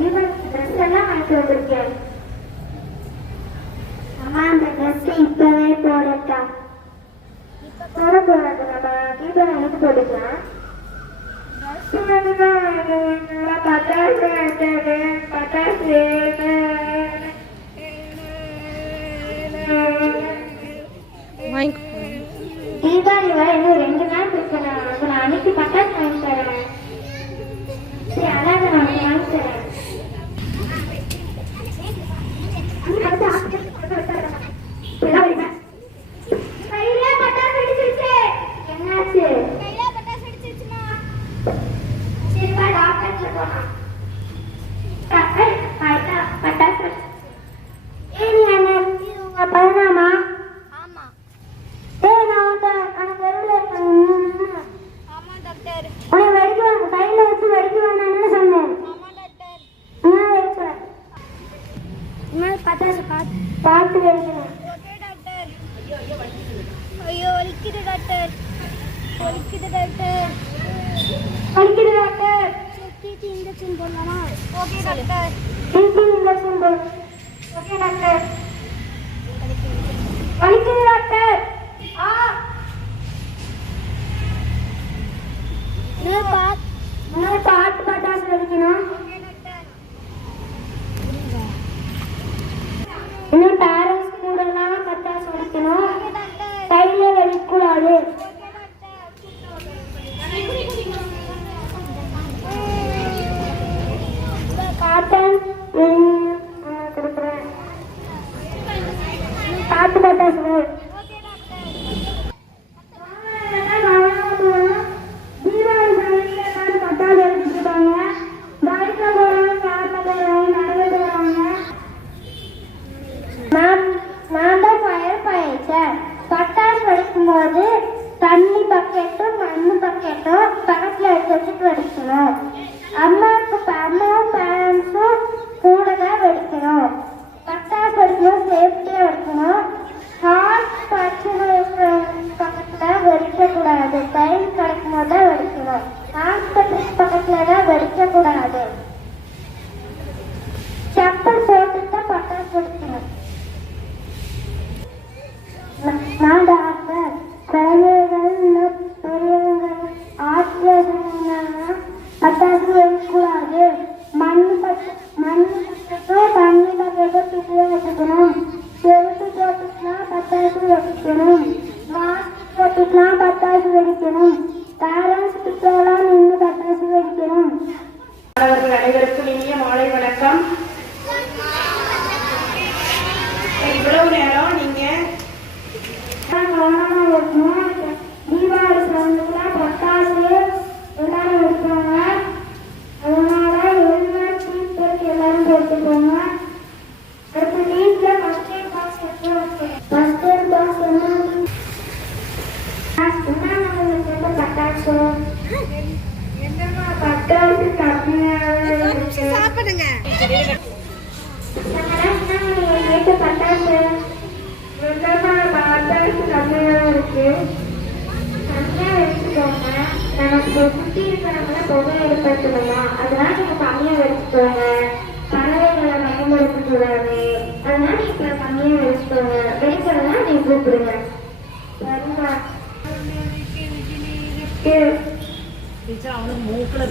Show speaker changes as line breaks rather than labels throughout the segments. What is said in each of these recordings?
Even dress எல்லாம் வாங்கிட்டு வந்திருக்கேன் அம்மா அந்த ட்ரெஸ் இப்பவே இருக்கு. தனியாக வச்சுக்கோங்க நமக்கு சுற்றி இருக்கிறவங்கள புகை ஏற்படுத்தணுமா அதனால நீங்க தனியாக வச்சுக்கோங்க பறவைகளை பயன்படுத்தக்கூடாது அதனால இப்ப தனியாக வச்சுக்கோங்க வெளிப்படலாம் நீங்க கூப்பிடுங்க. வருமா
அவனுக்கு மூக்கில்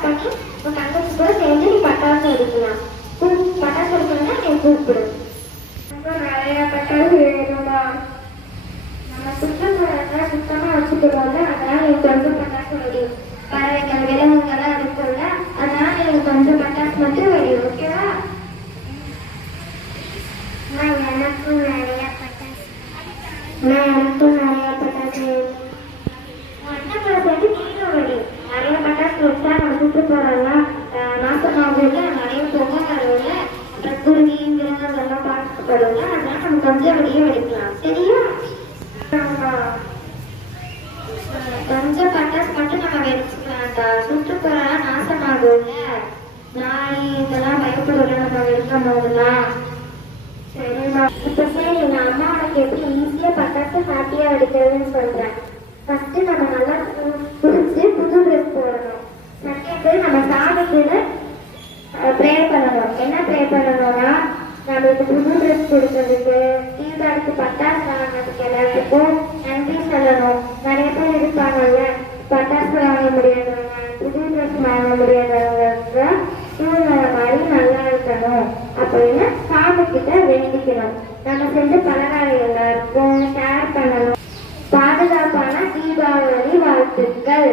ஸ்டார்ட் பண்ணி உன் தங்கச்சி கூட சேர்ந்து நீ பட்டாசு வெடிக்கலாம் கூ பட்டாசு வெடிக்கணும்னா நீ கூப்பிடு. நிறைய பட்டாசு வேணும்டா நம்ம சுற்றுச்சூழலை சுத்தம் கொஞ்சம் வெளியே வெடிக்கலாம் சரியா? ஆமா. கொஞ்சம் பட்டாசு மட்டும் நம்ம வெடிச்சுக்கலாம்டா சுற்றுப்புறம் நாசமாகும்ல. நாய் இதெல்லாம் பயப்படும்ல நம்ம வெடிக்கும் போதுலாம் சரிம்மா. இப்ப சரி நான் அம்மா உனக்கு எப்படி ஈஸியா பட்டாசு ஹாப்பியா வெடிக்கிறதுன்னு சொல்றேன். ஃபர்ஸ்ட் நம்ம நல்லா கு- புது ட்ரெஸ் போடணும். செகண்ட் நம்ம சாமிக்குன்னு ப்ரேயர் பண்ணணும். என்ன ப்ரேயர் பண்ணணும்னா நம்மளுக்கு புது ட்ரெஸ் கொடுத்ததுக்கு தீபாவளிக்கு பட்டாசு வாங்கினதுக்கு எல்லாத்துக்கும் நன்றி சொல்லணும் நிறைய பேர் இருப்பாங்கல்ல பட்டாசு வாங்க முடியாதவங்க புது ட்ரெஸ் வாங்க முடியாதவங்க சூழ்நிலை மாதிரி நல்லா இருக்கணும் அப்படின்னு சாமி கிட்ட வேண்டிக்கணும் நம்ம செஞ்ச பலகாரம் எல்லாருக்கும் ஷேர் பண்ணணும் பாதுகாப்பான தீபாவளி வாழ்த்துக்கள்.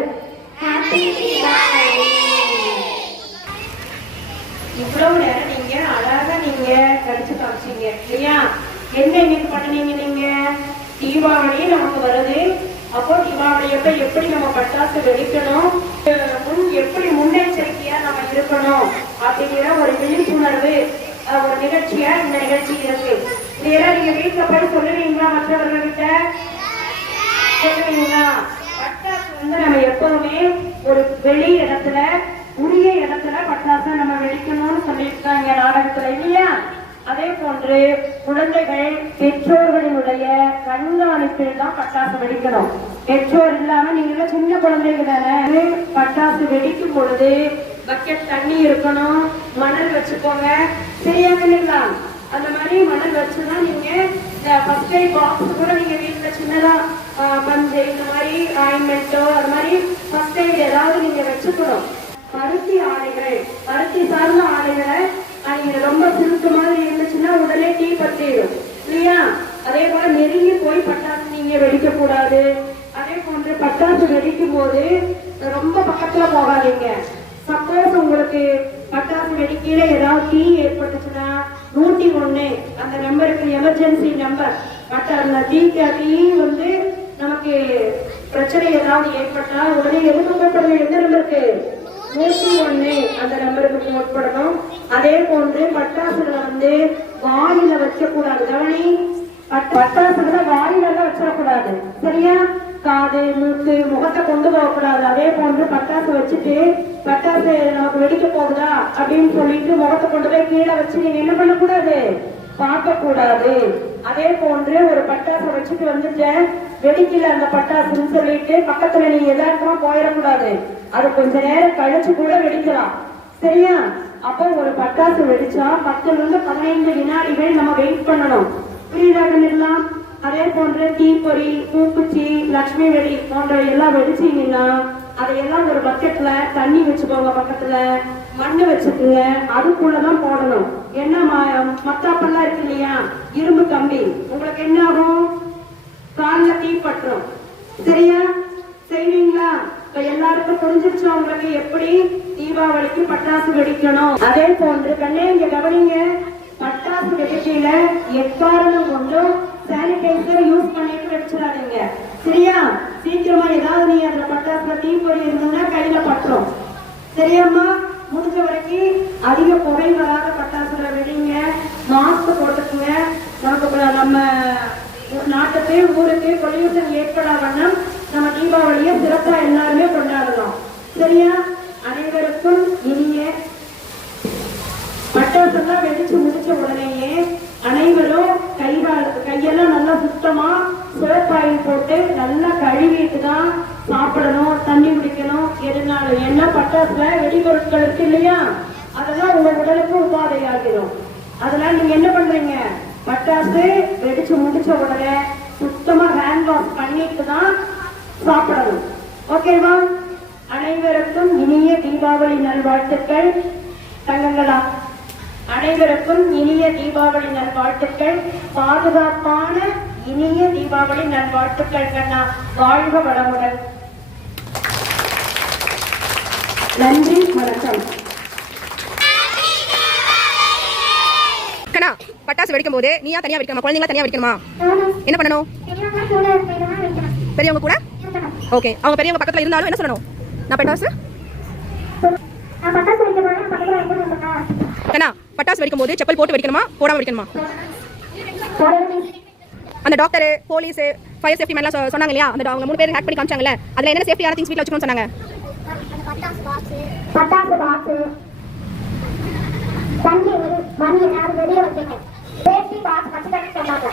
ஹாப்பி தீபாவளி
இவ்வளவு நேரம் நீங்க அழகா நீங்க கடிச்சு காமிச்சீங்க இல்லையா? என்ன இன்னைக்கு பண்ணுனீங்க நீங்க? தீபாவளி நமக்கு வருது. அப்போ தீபாவளியப்ப எப்படி நம்ம பட்டாசு வெடிக்கணும்? முன் எப்படி முன்னெச்சரிக்கையா நம்ம இருக்கணும்? அப்படிங்கிற ஒரு விழிப்புணர்வு ஒரு நிகழ்ச்சியா இந்த நிகழ்ச்சி இருக்கு. இதெல்லாம் நீங்க வீட்டுல போய் சொல்லுவீங்களா மற்றவர்கள்கிட்ட? சொல்லுவீங்களா? பட்டாசு வந்து நம்ம எப்பவுமே ஒரு வெளி இடத்துல உரிய இடத்துல பட்டாசை நம்ம வெடிக்கணும்னு சொல்லியிருக்காங்க நாடகத்துல இல்லையா? அதே போன்று குழந்தைகள் பெற்றோர்களினுடைய கண்காணிப்பில் தான் பட்டாசு வெடிக்கணும். பெற்றோர் இல்லாம நீங்க சின்ன குழந்தைங்க தானே? பட்டாசு வெடிக்கும் பொழுது பக்கெட் தண்ணி இருக்கணும் மணல் வச்சுக்கோங்க. சரியா இல்லைங்களா? அந்த மாதிரி மணல் வச்சுதான் நீங்க ஃபர்ஸ்ட் எய்ட் பாக்ஸ் கூட நீங்க வீட்டுல சின்னதா பஞ்சு இந்த மாதிரி ஆயின்மெண்ட்டோ அது மாதிரி ஃபர்ஸ்ட் எய்ட் ஏதாவது நீங்க வச்சுக்கணும். பருத்தி ஆடைகள் பருத்தி சார்ந்த ஆடைகளை நீங்க ரொம்ப சிறுக்கு மாதிரி இருந்துச்சுன்னா உடனே தீ பற்றிடும். இல்லையா அதே போல நெருங்கி போய் பட்டாசு நீங்க வெடிக்க கூடாது அதே போன்று பட்டாசு வெடிக்கும் போது ரொம்ப பக்கத்துல போகாதீங்க. சப்போஸ் உங்களுக்கு பட்டாசு வெடிக்கையில ஏதாவது தீ ஏற்பட்டுச்சுன்னா நூத்தி ஒண்ணு அந்த நம்பருக்கு எமர்ஜென்சி நம்பர். பட் அந்த தீ தீ வந்து நமக்கு பிரச்சனை ஏதாவது ஏற்பட்டா உடனே எதுக்கு எந்த நம்பருக்கு? நூத்தி ஒண்ணு அந்த நம்பருக்கு நோட் பண்ணணும் அதே போன்று பட்டாசுகளை வந்து வாயில வச்சக்கூடாது கூடாது கவனி பட்டாசுகளை வாயில தான் வச்சிடக்கூடாது. சரியா? காது மூக்கு முகத்தை கொண்டு போகக்கூடாது. அதே போன்று பட்டாசு வச்சுட்டு பட்டாசு நமக்கு வெடிக்க போகுதா அப்படின்னு சொல்லிட்டு முகத்தை கொண்டு போய் கீழே வச்சு நீங்க என்ன பண்ணக்கூடாது? பார்க்க கூடாது அதே போன்று ஒரு பட்டாசை வச்சுட்டு வந்துட்டேன் வெடிக்கல அந்த பட்டாசுன்னு சொல்லிட்டு பக்கத்துல நீ எல்லாருக்குமா போயிடக்கூடாது. அது கொஞ்ச நேரம் கழிச்சு கூட வெடிக்கலாம். சரியா? அப்போ ஒரு பட்டாசு வெடிச்சா பத்துல இருந்து பதினைந்து வினாடிகள் நம்ம வெயிட் பண்ணணும். புரியுதா கண்ணிடலாம் அதே போன்ற தீப்பொறி பூக்குச்சி லட்சுமி வெடி போன்ற எல்லாம் வெடிச்சீங்கன்னா அதையெல்லாம் ஒரு பக்கெட்ல தண்ணி வச்சுக்கோங்க பக்கத்துல. மண்ணு வச்சுக்குங்க. அதுக்குள்ளதான் போடணும். என்ன மத்தாப்பெல்லாம் இருக்கு இல்லையா? இரும்பு கம்பி. உங்களுக்கு என்ன ஆகும்? கால்ல தீ பட்டுரும். சரியா? செய்வீங்களா? இப்ப எல்லாருக்கும் புரிஞ்சிருச்சு உங்களுக்கு எப்படி தீபாவளிக்கு பட்டாசு வெடிக்கணும்? அதே போன்று கண்ணே இங்க கவனிங்க. பட்டாசு வெடிக்கையில எக்காரணம் கொண்டும் சானிடைசர் யூஸ் பண்ணிட்டு வெடிச்சிடாதீங்க. சரியா? சீக்கிரமா ஏதாவது நீ அந்த பட்டாசுல தீப்பொறி இருந்ததுன்னா கையில பட்டுரும். சரியாம்மா? முடிஞ்ச வரைக்கும் அதிக புகை வராத பட்டாசுல வெடிங்க. மாஸ்க் போட்டுக்குங்க. நமக்கு நம்ம நாட்டுக்கே ஊருக்கு பொல்யூஷன் ஏற்படாத வண்ணம் நம்ம தீபாவளியை சிறப்பா எல்லாருமே கொண்டாடலாம் சரியா? அனைவருக்கும் இனிய பட்டாசெல்லாம் வெடிச்சு முடிச்ச உடனேயே அனைவரும் கைகால் கையெல்லாம் நல்லா சுத்தமா சிறப்பாயில் போட்டு நல்லா கழுவிட்டு தான் சாப்பிடணும் தண்ணி குடிக்கணும். எதுனாலும் என்ன பட்டாசுல வெடிபொருட்கள் இருக்கு இல்லையா? அதெல்லாம் உங்க உடலுக்கு உபாதையாகிடும். அதெல்லாம் நீங்க என்ன பண்றீங்க? பட்டாசு வெடிச்சு முடிச்ச உடனே சுத்தமா ஹேண்ட் வாஷ் பண்ணிட்டு தான் சாப்பிடணும். ஓகேவா? அனைவருக்கும் இனிய தீபாவளி நல்வாழ்த்துக்கள். தங்கங்களா அனைவருக்கும் இனிய தீபாவளி நல்வாழ்த்துக்கள். பாதுகாப்பான இனிய தீபாவளி நல்வாழ்த்துக்கள் கண்ணா. வாழ்க வளமுடன். நன்றி வணக்கம்.
கண்ணா பட்டாசு வெடிக்கும் போது நீயா தனியா வெடிக்கணுமா? குழந்தைங்களா தனியா வெடிக்கணுமா? என்ன பண்ணணும்?
பெரியவங்க கூட வைக்கணும்
ஓகே அவங்க பெரியவங்க பக்கத்துல இருந்தாலும் என்ன சொல்லணும்? நான் பட்டாசு? கண்ணா பட்டாசு வெடிக்கும் போது செப்பல் போட்டு வெடிக்கணுமா? போடாம வெடிக்கணுமா? அந்த டாக்டர் போலீஸ் ஃபயர் சேஃப்டி மேலாம் சொன்னாங்க இல்லையா? அந்த அவங்க மூணு பேர் ஹேக் பண்ணி காமிச்சாங்கல்ல. அதுல என்ன சேஃப்டியான திங்ஸ் வீட்ல வச்சுக்கணும்னு சொன்னாங்க?
பட்டாசு பாக்ஸு தண்ணி வெளியே வச்சுக்கணும் சேஃப்டி பாக்ஸ் மட்டும் சொன்னாங்க.